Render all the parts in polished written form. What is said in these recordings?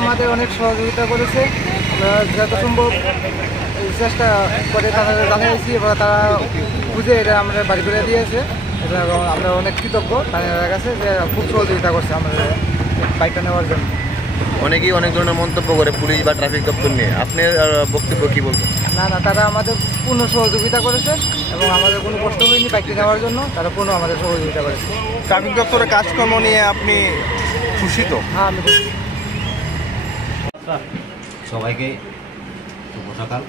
আমাদের অনেক সহযোগিতা করেছে। আমরা যত সম্ভব চেষ্টা করে তারা জানিয়েছি এবং তারা বুঝে এটা আমরা বাড়ি করে দিয়েছে। এটা আমরা অনেক কৃতজ্ঞ তাদের কাছে যে খুব সহযোগিতা করছে আমাদের বাইকটা নেওয়ার জন্য। অনেকেই অনেক ধরনের মন্তব্য করে পুলিশ বা ট্রাফিক দপ্তর নিয়ে, আপনার বক্তব্য কী বলবেন? না না, তারা আমাদের পূর্ণ সহযোগিতা করেছে এবং আমাদের কোনো কষ্ট হয়নি বাইকটি নেওয়ার জন্য, তারা পূর্ণ আমাদের সহযোগিতা করেছে। ট্রাফিক দপ্তরের কাজকর্ম নিয়ে আপনি খুশি তো? হ্যাঁ, আমি খুশি। সবাইকে শুভ সকাল।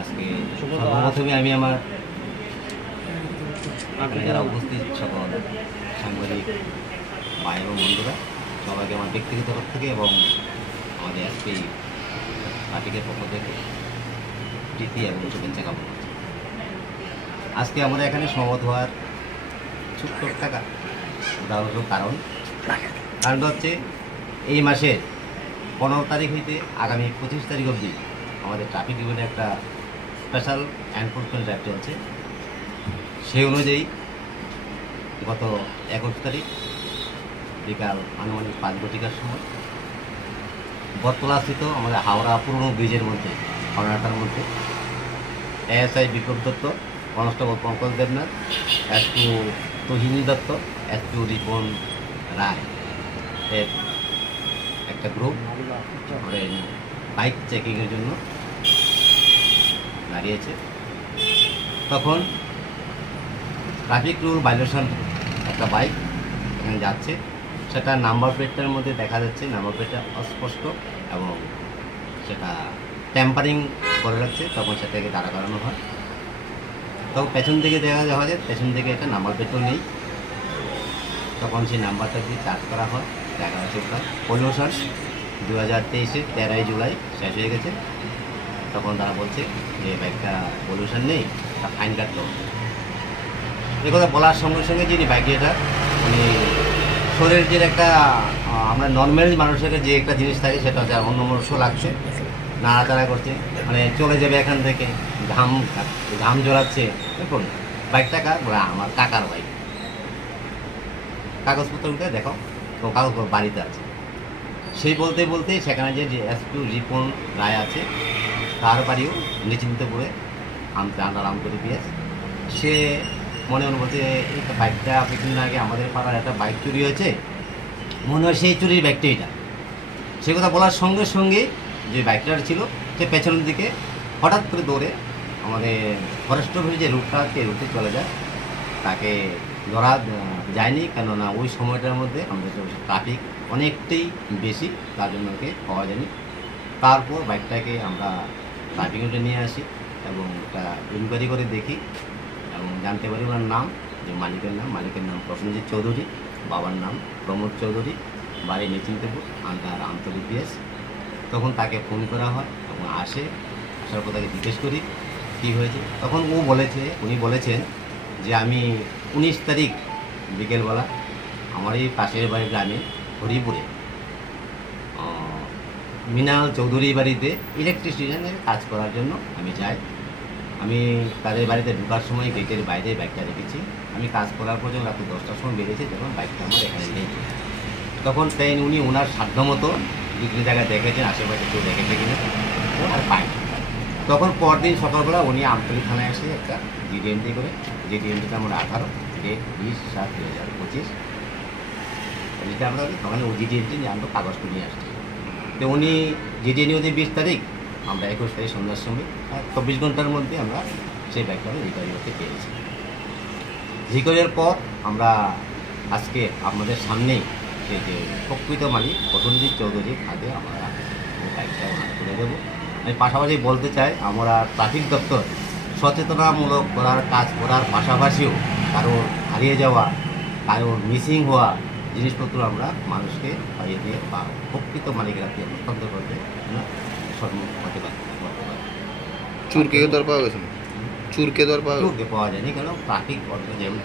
আজকে সর্বপ্রথমে আমি আমার এখানে যারা উপস্থিত সকল সাংবাদিক ভাই এবং বন্ধুরা সবাইকে আমার ব্যক্তিগত তরফ থেকে এবং আমাদের আজকে পার্টিকের পক্ষ থেকে প্রীতি এবং শুভেচ্ছা কামনা করছি। আজকে আমরা এখানে সমবেত হওয়ার ছোট্ট টাকা উদাহরণ কারণটা হচ্ছে এই মাসের 15 তারিখ হইতে আগামী 25 তারিখ অবধি আমাদের ট্রাফিক ডিভিশনে একটা স্পেশাল এনফোর্সমেন্ট ড্রাইভ চলছে। সেই অনুযায়ী গত 21 তারিখ বিকাল আনুমানিক 5 ঘটিকার সময় বটতলাস্থিত আমাদের হাওড়া পুরনো ব্রিজের মধ্যে হাওড়াটার মধ্যে ASI Biplab Dutta, constable Pankaj Debnath, SP Tahini Dutta, SP Ripon Roy এর একটা গ্রুপ বাইক চেকিংয়ের জন্য দাঁড়িয়েছে। তখন ট্রাফিক রুল ভায়োলেশন একটা বাইক এখানে যাচ্ছে, সেটা নাম্বার প্লেটটার মধ্যে দেখা যাচ্ছে নাম্বার প্লেটটা অস্পষ্ট এবং সেটা ট্যাম্পারিং করে রাখছে। তখন সেটাকে দাঁড়া করানো হয়। তখন পেছন থেকে দেখা যাওয়া যায় পেছন থেকে একটা নাম্বার প্লেটও নেই। তখন সেই নাম্বারটা দিয়ে চার্জ করা হয়। দেখা যাচ্ছে পলিউশন 2023-এর 13 জুলাই শেষ হয়ে গেছে। তখন তারা বলছে যে বাইকটা পলিউশন নেই, তা ফাইন কাটতে হবে। এই কথা বলার সঙ্গে সঙ্গে যিনি বাইকটি এটা মানে শরীরের যে একটা আমরা নর্মাল মানুষের যে একটা জিনিস থাকে সেটা হচ্ছে অন্যমনস্ক লাগছে, নাড়াচাড়া করছে, মানে চলে যাবে এখান থেকে, ঘাম জড়াচ্ছে। দেখুন বাইকটা কার? আমার কাকার বাইক। কাগজপত্র উঠে দেখো তো কাগজ বাড়িতে আছে। সেই বলতে বলতে সেখানে যে এসপি রিপন রায় আছে তার বাড়িও নিশ্চিন্তপুরে আন্ডার আমতলী পিএস। সে মনে মনে বলছে এই বাইকটা কিছুদিন আগে আমাদের পাড়ার একটা বাইক চুরি হয়েছে, মনে হয় সেই চুরির বাইকটা এটা। সে কথা বলার সঙ্গে সঙ্গে যে বাইকটা ছিল সে পেছনের দিকে হঠাৎ করে দৌড়ে আমাদের ফরেস্ট অফিসে যে রুটটা আছে রুটে চলে যায়। তাকে ধরা যায়নি, কেননা ওই সময়টার মধ্যে আমাদের ট্রাফিক অনেকটাই বেশি, তার জন্য ওকে পাওয়া যায়নি। তারপর বাইকটাকে আমরা ট্রাফিক রুটে নিয়ে আসি এবং একটা ইনকোয়ারি করে দেখি এবং জানতে পারি ওনার নাম, যে মালিকের নাম প্রসেনজিৎ চৌধুরী, বাবার নাম প্রমোদ চৌধুরী, বাড়ি নিশ্চিন্তপুর, আন্ডার আমতলী পিএস। তখন তাকে ফোন করা হয় এবং আসার পর তাকে জিজ্ঞেস করি কী হয়েছে। তখন উনি বলেছেন যে আমি 19 তারিখ বিকেলবেলা আমার এই পাশের বাড়ির গ্রামে হরিপুরে মৃণাল চৌধুরী বাড়িতে ইলেকট্রিশিয়ানের কাজ করার জন্য আমি যাই। আমি তাদের বাড়িতে ঢোকার সময় গেটের বাইরে বাইকটা রেখেছি। আমি কাজ করার পর যখন রাত্রি 10টার সময় বেরিয়েছি যখন বাইকটা আমার এখানে নেই। তখন তাই উনি ওনার সাধ্যমতো দুটো জায়গায় দেখেছেন, আশেপাশে কেউ দেখেছে কিনা আর পায়নি। তখন পরদিন সকালবেলা উনি আমতলী থানায় এসে একটা জিডিএনটি করে, জিডিএনটিতে আমরা 18 ডেট 20/7/2025 যেটা আমরা তখন ও জিডিএনটি নিয়ে আমরা কাগজটা নিয়ে আসছি। তো উনি জিডিএনটি হচ্ছে 20 তারিখ, আমরা 21 তারিখ সন্ধ্যার সময় 24 ঘন্টার মধ্যে আমরা সেই বাইকটা রিকভারি করতে পেরেছি। রিকভারির পর আমরা আজকে আপনাদের সামনেই সেই যে প্রকৃত মালিক প্রসেনজিৎ চৌধুরীর হাতে আমরা বাইকটা তুলে দেবো। আমি পাশাপাশি বলতে চাই আমরা ট্রাফিক দপ্তর সচেতনামূলক কাজ করার পাশাপাশিও কারোর হারিয়ে যাওয়া, কারোর মিসিং হওয়া জিনিসপত্র আমরা মানুষকে পাইয়ে দিয়ে বা প্রকৃত মালিকের হাতে হস্তান্তর করতে সম্মুখ হতে পারি। চুরকে পাওয়া গেছে? চুরকে পাওয়া যায়নি, কেন ট্রাফিক যেমন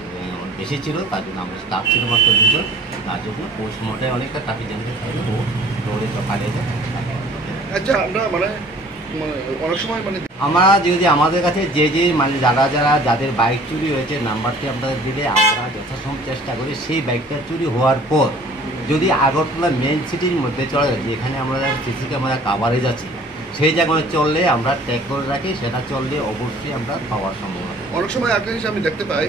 বেশি ছিল তার জন্য আমরা স্টাফ ছিল মাত্র 2 জন, তার জন্য ওই সময়টায় অনেকটা ট্রাফিক জ্যাম থাকে, ও দৌড়ে পালিয়ে যায়। আচ্ছা, আমরা অনেক সময় আমরা যদি আমাদের কাছে যে যাদের বাইক চুরি হয়েছে নাম্বারটি আপনাদের দিলে আমরা যথাসম্ভব চেষ্টা করি সেই বাইকটা চুরি হওয়ার পর যদি আগরতলা মেন সিটির মধ্যে চলে যায়, যেখানে আমরা সিসি ক্যামেরা কাভারেজ আছে, সেই জায়গায় চললে আমরা ট্যাগ করে রাখি, সেটা চললে অবশ্যই আমরা পাওয়ার সম্ভাবনা। অনেক সময় একটা জিনিস আমি দেখতে পাই